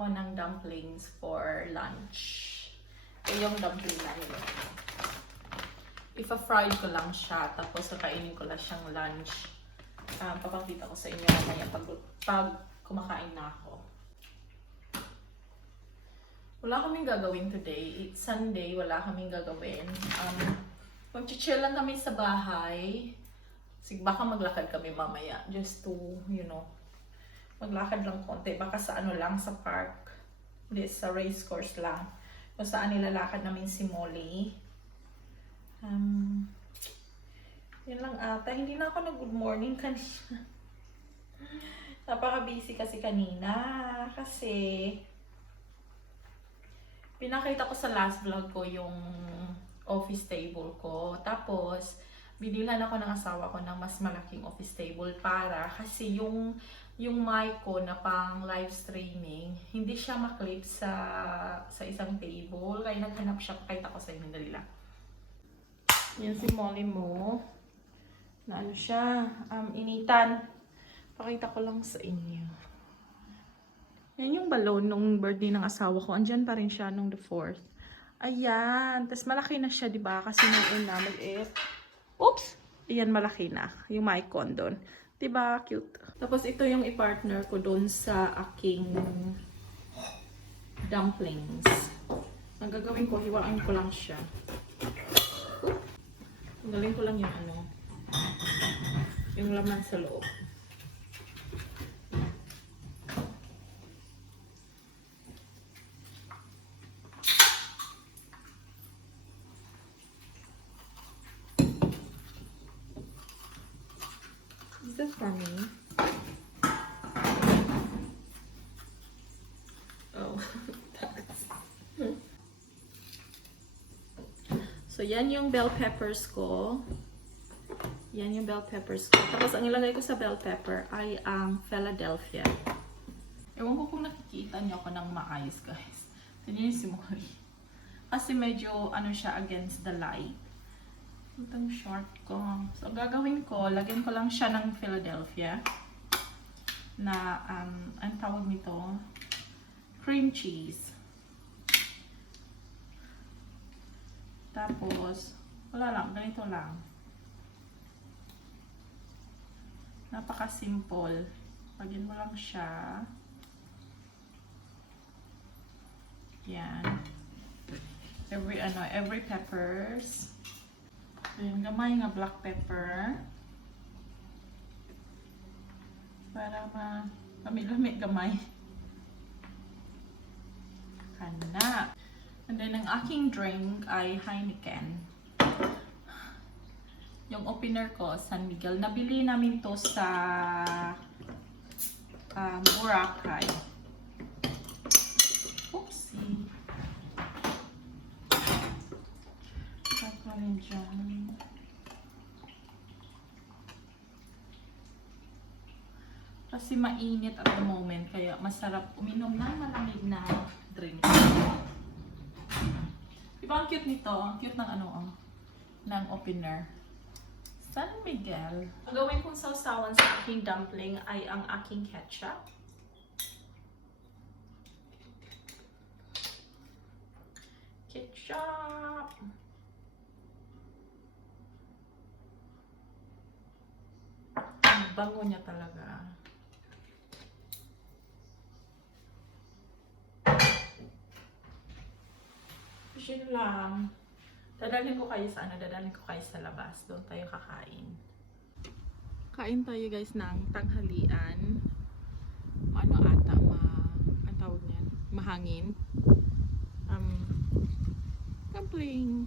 ako ng dumplings for lunch. Yung dumpling na yun. Ipa-fried ko lang siya, tapos kakainin ko lang siyang lunch. Papakita ko sa inyo mamaya pag kumakain na ako. Wala kaming gagawin today. It's Sunday, wala kaming gagawin. Mag-chill lang kami sa bahay. Sige, baka maglakad kami mamaya. Just to, you know, maglakad lang konti. Baka sa ano lang, sa park. Hindi, sa race course lang. Kung saan nilalakad namin si Molly. Yan lang ata. Hindi na ako nag-good morning kanina. Napaka-busy kasi kanina. Kasi pinakita ko sa last vlog ko yung office table ko. Tapos, binilhan ako ng asawa ko ng mas malaking office table para kasi yung mic ko na pang live streaming, hindi siya maklip sa isang table. Kaya naghanap siya. Pakita ko sa inyo. Dali lang. Yan si Molly mo. Na ano siya, initan. Pakita ko lang sa inyo. Yan yung balon nung birthday ng asawa ko. Andyan pa rin siya nung the 4th. Ayan. Tapos malaki na siya, diba? Kasi nung una, oops! Ayan, malaki na. Yung icon doon. Diba? Cute. Tapos ito yung i-partner ko doon sa aking dumplings. Ang gagawin ko, hiwaan ko lang siya. Tanggalin ko lang yung ano. Yung laman sa loob. Is this for me? Oh, thanks. So, yan yung bell peppers ko. Yan yung bell peppers ko. Tapos, ang ilagay ko sa bell pepper ay ang Philadelphia. Ewan ko kung nakikita niyo ako ng maayos, guys. Tignan niyo si Mori. Kasi medyo, ano siya, against the light. Itong short ko. So, gagawin ko, lagyan ko lang siya ng Philadelphia. Na, ang tawag nito, cream cheese. Tapos, wala lang, ganito lang. Napaka-simple. Lagyan mo lang siya. Yan. Every peppers. Ayan, gamay nga black pepper. Para lami-lami gamay. Kana. And then, ang aking drink ay Heineken. Yung opener ko, San Miguel. Nabili namin to sa Boracay. Oopsie. Kakain dyan. Kasi mainit at the moment, kaya masarap uminom ng malamig na drink. Diba ang cute nito? Ang cute ng ng opener. San Miguel. Ang gawin kong sausawan sa aking dumpling ay ang aking ketchup. Ketchup! Ang bango niya talaga. Yun lang. Dadalhin ko kayo sa labas. Doon tayo kakain. Kain tayo guys ng tanghalian. Ano ata, ang tawag niyan? Mahangin. Dumpling.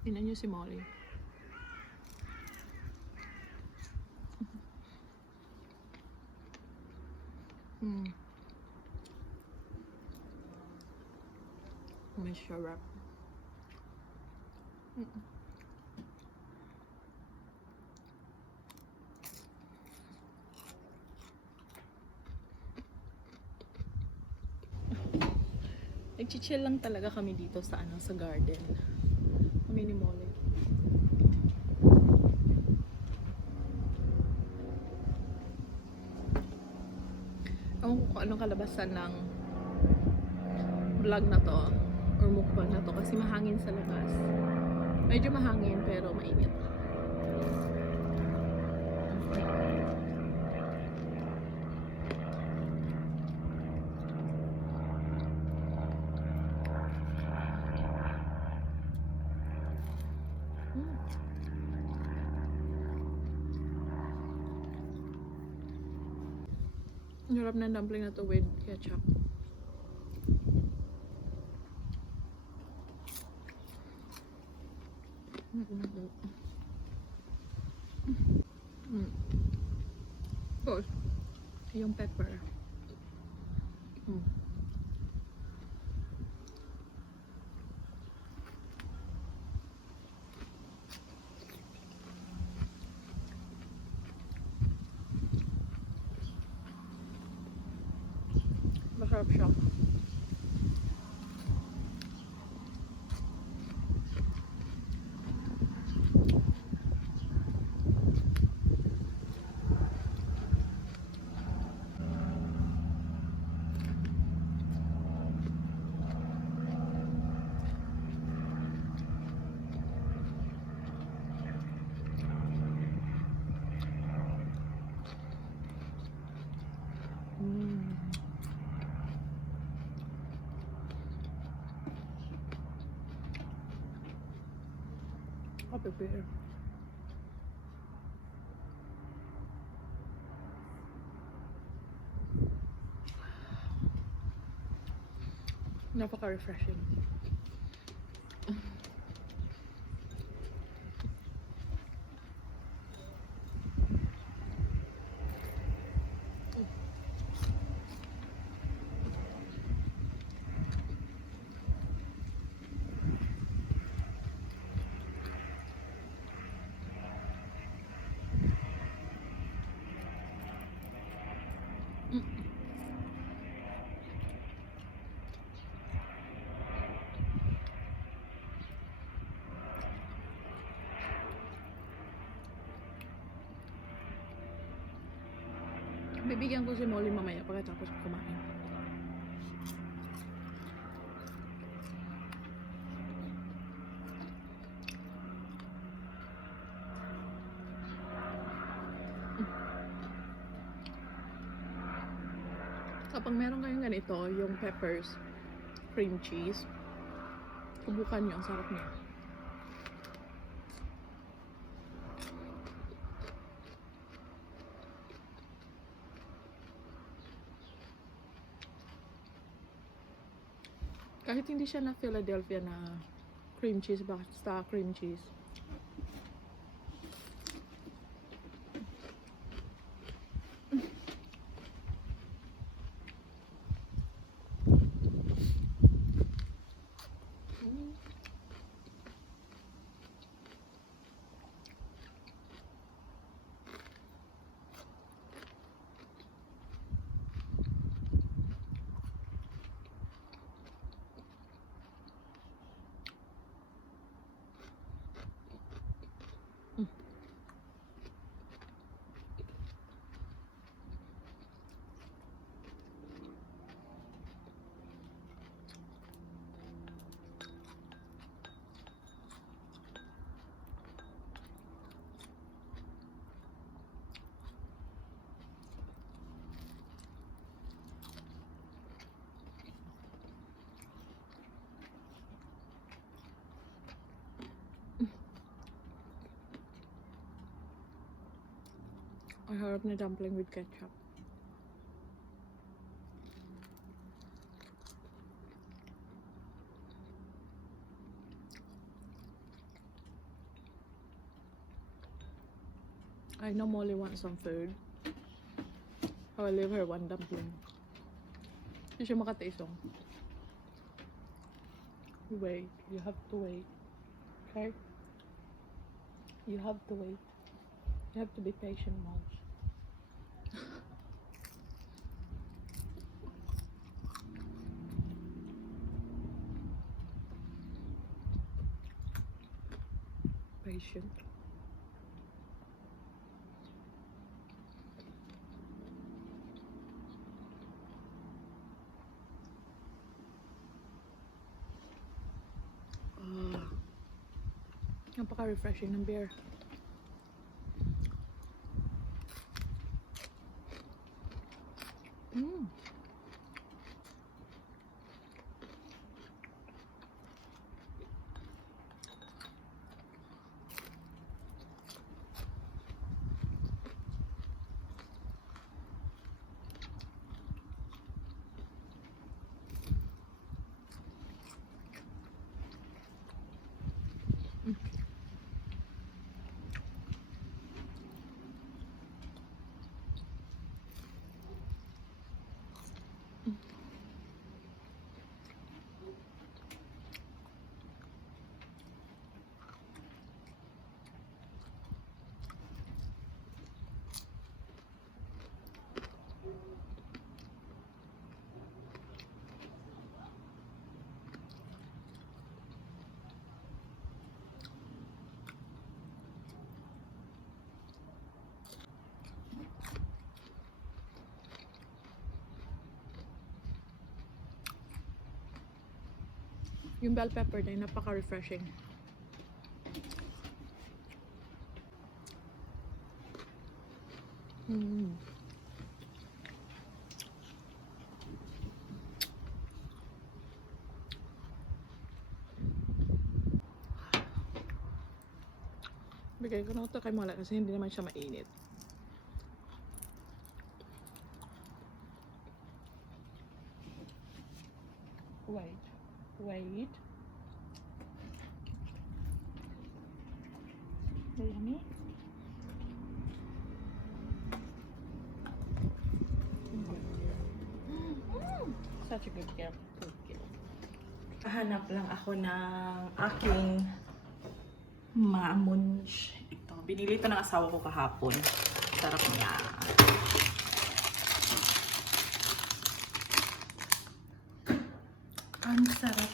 Tingnan niyo si Molly. May syrup. Nag-chill lang talaga kami dito sa sa garden. Kami ni Molly. Ewan ko kung anong kalabasan ng vlog na to or mukbang na to kasi mahangin sa labas. Medyo mahangin pero mainit. Ang sarap ng dumpling na to with ketchup. Oh, yung pepper. Masarap siya. I'll prepare. Napaka-refreshing. Bibigyan ko si Molly mamaya pagkatapos kumain. Kapag meron kayong ganito, yung peppers, cream cheese, subukan nyo, ang sarap niya. Kahit hindi siya na Philadelphia na cream cheese, basta cream cheese. Ang harap na dumpling with ketchup. I know Molly wants some food. I will leave her one dumpling. Hindi siya makataisong. Wait. You have to wait. Okay? You have to wait. You have to be patient, Mom. preparation. Napaka-refreshing ng beer. Yung bell pepper na yun, napaka-refreshing. Bigay ko na ito kay Mala kasi hindi naman siya mainit. Wait. Yummy. Such a good girl. Hanap lang ako ng aking munch. Ito, binili ito ng asawa ko kahapon. Sarap niya. Ang sarap.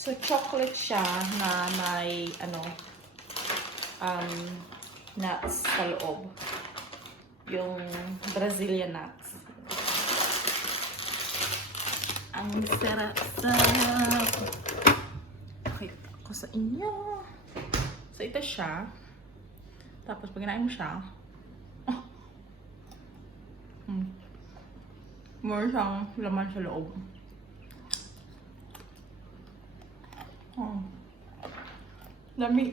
So, chocolate siya na may, nuts sa loob. Yung Brazilian nuts. Ang sarap-sarap. Pakita ko sa inyo. So, ito siya. Tapos, pag kinain mo siya, meron siyang laman sa loob. Lami.